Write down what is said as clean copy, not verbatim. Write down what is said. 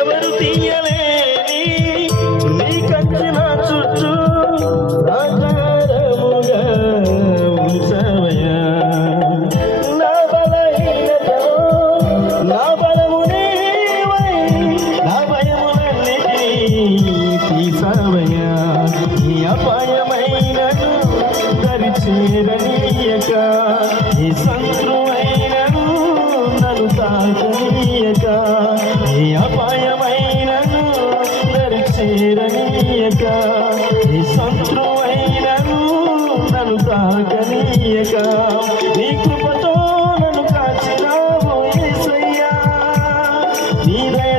ఎవరు తీయలేని నీ కంచె నా చుట్టూ ఆధారముగా ఉంచవయ్యా. నా బలహీనతలో నా బలము నీవై నా భయములన్నిటినీ తీసవయ్యా. ఈ అపాయమైనను దరిచేరనీయక, ఈ శత్రువైనను నన్ను తాకనీయక, ఈ అపాయమైనను దరిచేరనీయక, ఈ శత్రువైనను నన్ను తాకనీయక. నీ కృపతో నన్ను కాచినావు యేసయ్యా, నీ దయ